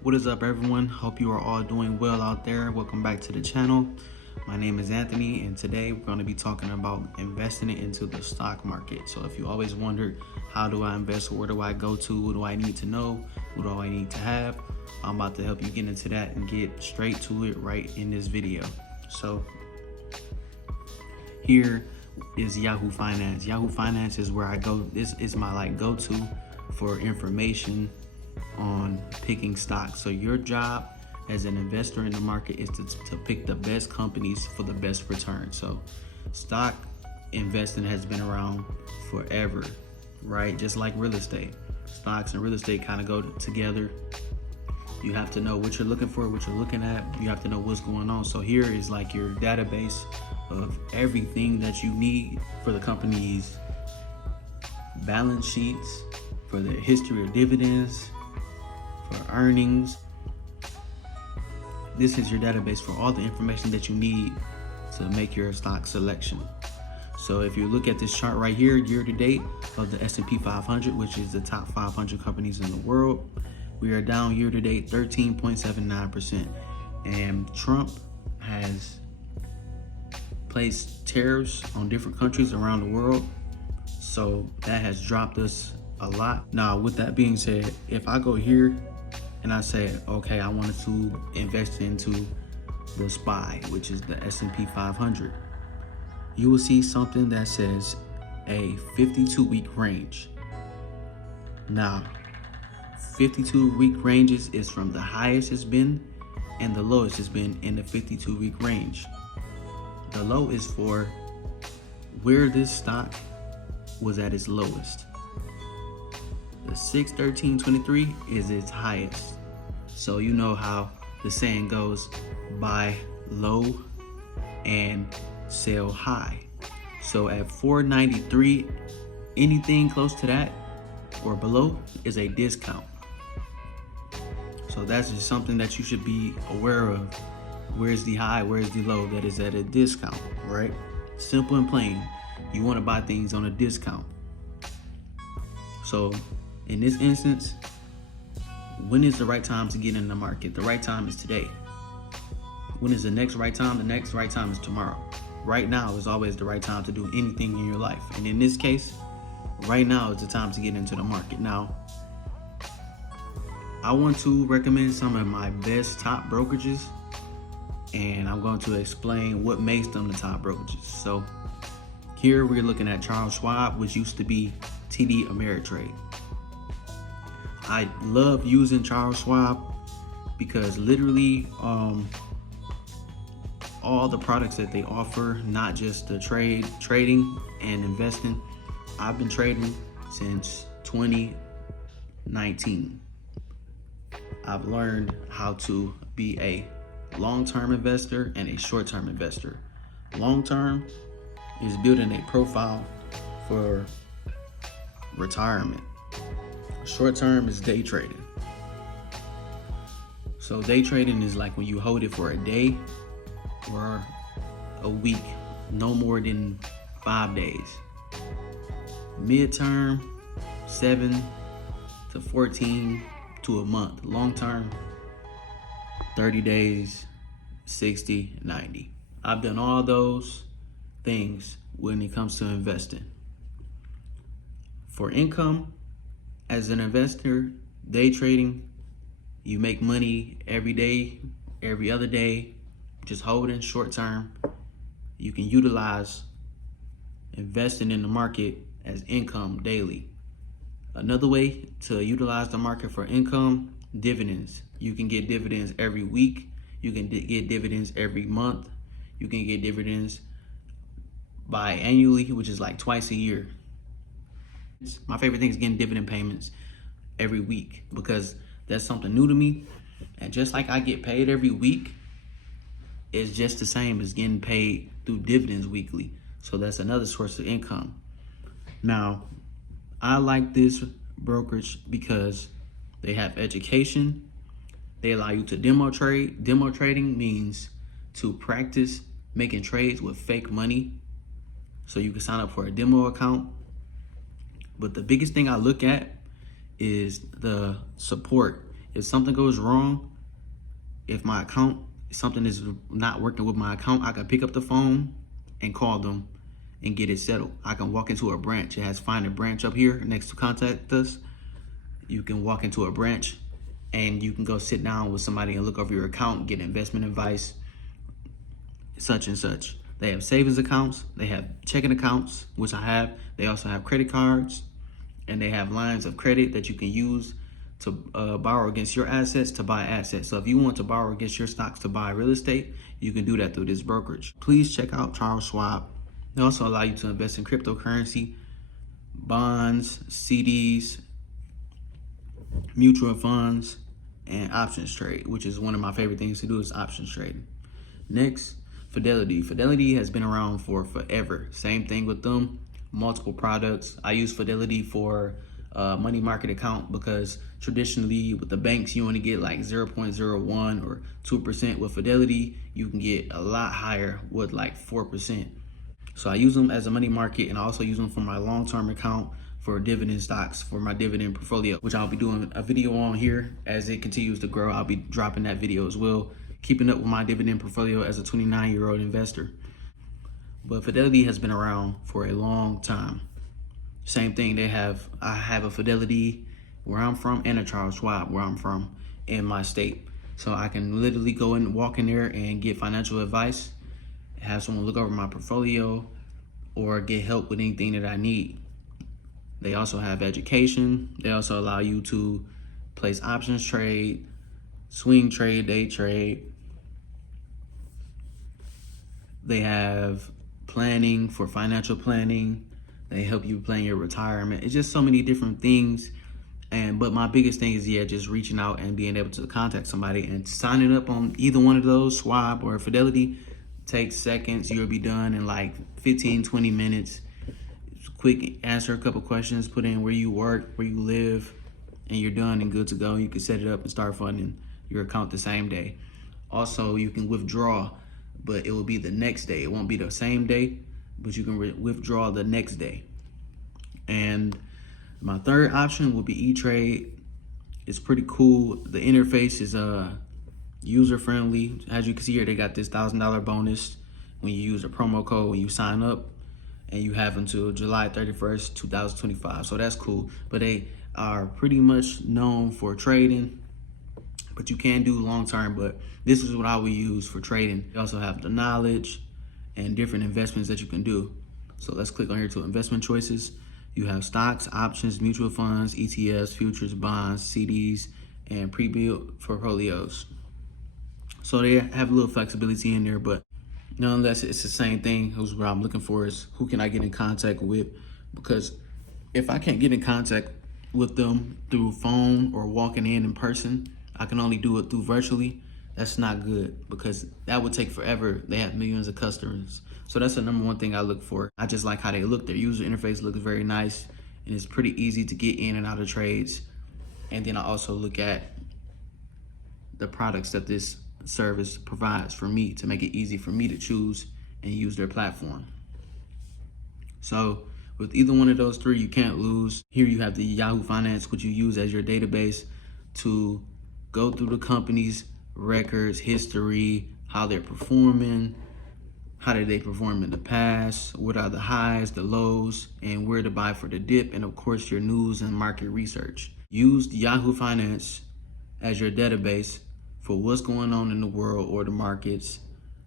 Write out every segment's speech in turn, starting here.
What is up, everyone? Hope you are all doing well out there. Welcome back to the channel. My name is Anthony, and today we're going to be talking about investing into the stock market. So if you always wondered, how do I invest? Where do I go to? What do I need to know? What do I need to have? I'm about to help you get into that and get straight to it right in this video. So here is Yahoo Finance. Yahoo Finance is where I go. This is my go-to for information on picking stocks. So your job as an investor in the market is to pick the best companies for the best return. So stock investing has been around forever, right? Just like real estate. Stocks and real estate kind of go together. You have to know what you're looking for, what you're looking at. You have to know what's going on. So here is like your database of everything that you need for the company's balance sheets, for the history of dividends, for earnings. This is your database for all the information that you need to make your stock selection. So if you look at this chart right here, year to date of the S&P 500, which is the top 500 companies in the world, we are down year to date 13.79%. And Trump has placed tariffs on different countries around the world. So that has dropped us a lot. Now, with that being said, if I go here and I say, okay, I wanted to invest into the SPY, which is the S&P 500, you will see something that says a 52-week range. Now, 52-week ranges is from the highest it's been and the lowest it's been in the 52-week range. The low is for where this stock was at its lowest. The 6/13/23 is its highest. So you know how the saying goes, buy low and sell high. So at 493, anything close to that or below is a discount. So that's just something that you should be aware of. Where's the high, where's the low? That is at a discount, right? Simple and plain. You want to buy things on a discount. So in this instance, when is the right time to get in the market? The right time is today. When is the next right time? The next right time is tomorrow. Right now is always the right time to do anything in your life. And in this case, right now is the time to get into the market. Now, I want to recommend some of my best top brokerages, and I'm going to explain what makes them the top brokerages. So here we're looking at Charles Schwab, which used to be TD Ameritrade. I love using Charles Schwab because literally all the products that they offer, not just the trading and investing. I've been trading since 2019. I've learned how to be a long-term investor and a short-term investor. Long-term is building a profile for retirement. Short-term is day trading. So day trading is like when you hold it for a day or a week, no more than 5 days. Mid-term, 7 to 14 to a month. Long-term, 30 days, 60, 90. I've done all those things when it comes to investing. For income, as an investor, day trading, you make money every day, every other day, just holding short term. You can utilize investing in the market as income daily. Another way to utilize the market for income, dividends. You can get dividends every week. You can get dividends every month. You can get dividends biannually, which is like twice a year. My favorite thing is getting dividend payments every week because that's something new to me. And just like I get paid every week, it's just the same as getting paid through dividends weekly. So that's another source of income. Now, I like this brokerage because they have education. They allow you to demo trade. Demo trading means to practice making trades with fake money. So you can sign up for a demo account. But the biggest thing I look at is the support. If something goes wrong, if my account, something is not working with my account, I can pick up the phone and call them and get it settled. I can walk into a branch. It has find a branch up here next to contact us. You can walk into a branch and you can go sit down with somebody and look over your account, get investment advice, such and such. They have savings accounts, they have checking accounts, which I have. They also have credit cards, and they have lines of credit that you can use to borrow against your assets to buy assets. So if you want to borrow against your stocks to buy real estate, you can do that through this brokerage. Please check out Charles Schwab. They also allow you to invest in cryptocurrency, bonds, CDs, mutual funds, and options trade, which is one of my favorite things to do is options trading. Next, Fidelity. Fidelity has been around for forever. Same thing with them, multiple products. I use Fidelity for money market account because traditionally with the banks, you only get like 0.01 or 2%. With Fidelity, you can get a lot higher with like 4%. So I use them as a money market, and I also use them for my long-term account for dividend stocks for my dividend portfolio, which I'll be doing a video on here as it continues to grow. I'll be dropping that video as well, keeping up with my dividend portfolio as a 29-year-old investor. But Fidelity has been around for a long time. Same thing, I have a Fidelity where I'm from and a Charles Schwab where I'm from in my state. So I can literally go and walk in there and get financial advice, have someone look over my portfolio, or get help with anything that I need. They also have education. They also allow you to place options trade, swing trade, day trade. They have planning for financial planning. They help you plan your retirement. It's just so many different things. But my biggest thing is, just reaching out and being able to contact somebody, and signing up on either one of those, Schwab or Fidelity, takes seconds. You'll be done in like 15, 20 minutes. Quick, answer a couple questions, put in where you work, where you live, and you're done and good to go. You can set it up and start funding your account the same day. Also, you can withdraw, but it will be the next day. It won't be the same day, but you can withdraw the next day. And my third option will be E-Trade. It's pretty cool. The interface is user-friendly. As you can see here, they got this $1,000 bonus when you use a promo code when you sign up, and you have until July 31st, 2025. So that's cool. But they are pretty much known for trading, but you can do long-term, but this is what I would use for trading. You also have the knowledge and different investments that you can do. So let's click on here to investment choices. You have stocks, options, mutual funds, ETFs, futures, bonds, CDs, and pre-built portfolios. So they have a little flexibility in there, but nonetheless, it's the same thing. Who's what I'm looking for is who can I get in contact with? Because if I can't get in contact with them through phone or walking in person, I can only do it through virtually. That's not good because that would take forever. They have millions of customers. So that's the number one thing I look for. I just like how they look. Their user interface looks very nice, and it's pretty easy to get in and out of trades. And then I also look at the products that this service provides for me to make it easy for me to choose and use their platform. So with either one of those three, you can't lose. Here you have the Yahoo Finance, which you use as your database to go through the company's records, history, how they're performing, how did they perform in the past, what are the highs, the lows, and where to buy for the dip, and of course your news and market research. Use Yahoo Finance as your database for what's going on in the world or the markets.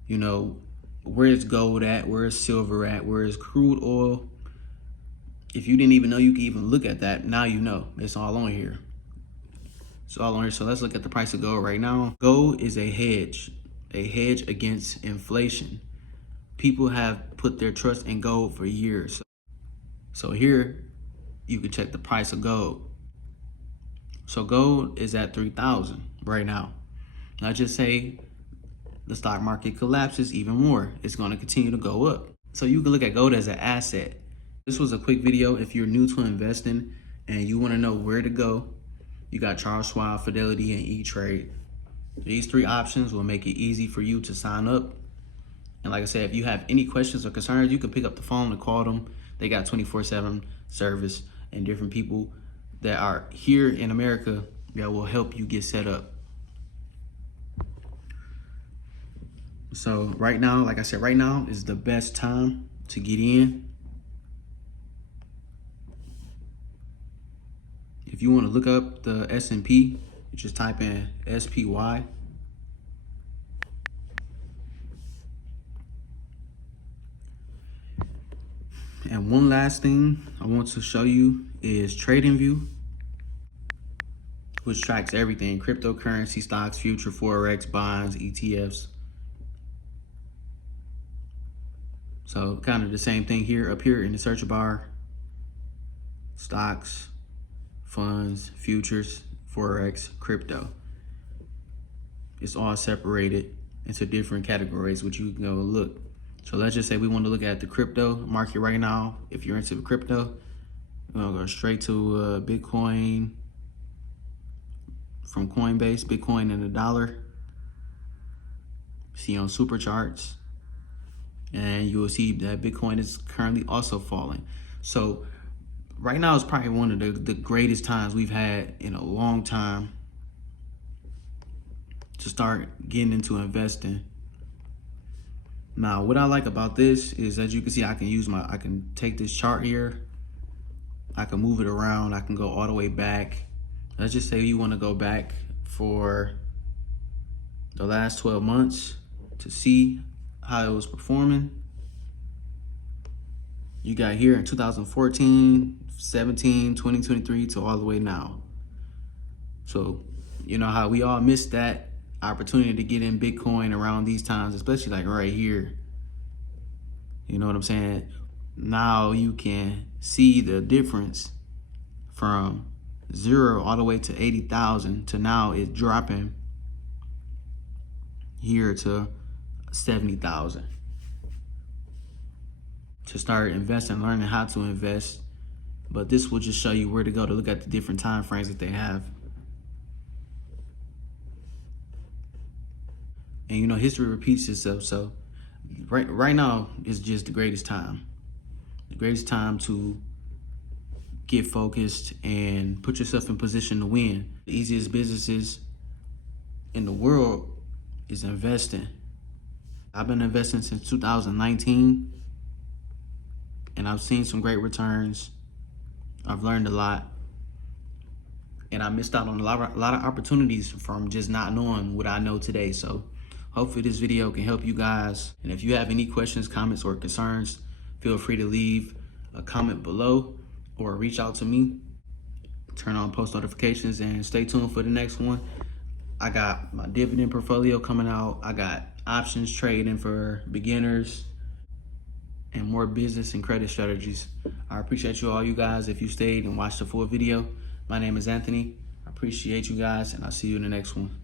You know, where is gold at, where is silver at, where is crude oil. If you didn't even know you could even look at that, now you know. It's all on here. It's all on here. So let's look at the price of gold right now. Gold is a hedge against inflation. People have put their trust in gold for years. So here you can check the price of gold. So gold is at 3,000 right now. Now just say the stock market collapses even more. It's going to continue to go up. So you can look at gold as an asset. This was a quick video. If you're new to investing and you want to know where to go, you got Charles Schwab, Fidelity, and E-Trade. These three options will make it easy for you to sign up. And like I said, if you have any questions or concerns, you can pick up the phone and call them. They got 24/7 service, and different people that are here in America that will help you get set up. So right now, like I said, right now is the best time to get in. If you want to look up the S&P, you just type in SPY. And one last thing I want to show you is TradingView, which tracks everything: cryptocurrency, stocks, future, forex, bonds, ETFs. So kind of the same thing here. Up here in the search bar: stocks, funds, futures, forex, crypto. It's all separated into different categories, which you can go look. So let's just say we want to look at the crypto market right now. If you're into crypto, we're gonna go straight to Bitcoin from Coinbase, Bitcoin and $1. See on super charts, and you will see that Bitcoin is currently also falling. So right now is probably one of the greatest times we've had in a long time to start getting into investing. Now, what I like about this is, as you can see, I can take this chart here, I can move it around, I can go all the way back. Let's just say you want to go back for the last 12 months to see how it was performing. You got here in 2014, 17, 2023 to all the way now. So, you know how we all missed that opportunity to get in Bitcoin around these times, especially like right here. You know what I'm saying? Now you can see the difference from 0 all the way to 80,000 to now it's dropping here to 70,000. To start investing, learning how to invest. But this will just show you where to go to look at the different time frames that they have. And you know, history repeats itself. So right now is just the greatest time. The greatest time to get focused and put yourself in position to win. The easiest businesses in the world is investing. I've been investing since 2019, and I've seen some great returns. I've learned a lot, and I missed out on a lot of opportunities from just not knowing what I know today. So hopefully this video can help you guys. And if you have any questions, comments, or concerns, feel free to leave a comment below or reach out to me. Turn on post notifications and stay tuned for the next one. I got my dividend portfolio coming out. I got options trading for beginners and more business and credit strategies. I appreciate all you guys if you stayed and watched the full video. My name is Anthony. I appreciate you guys, and I'll see you in the next one.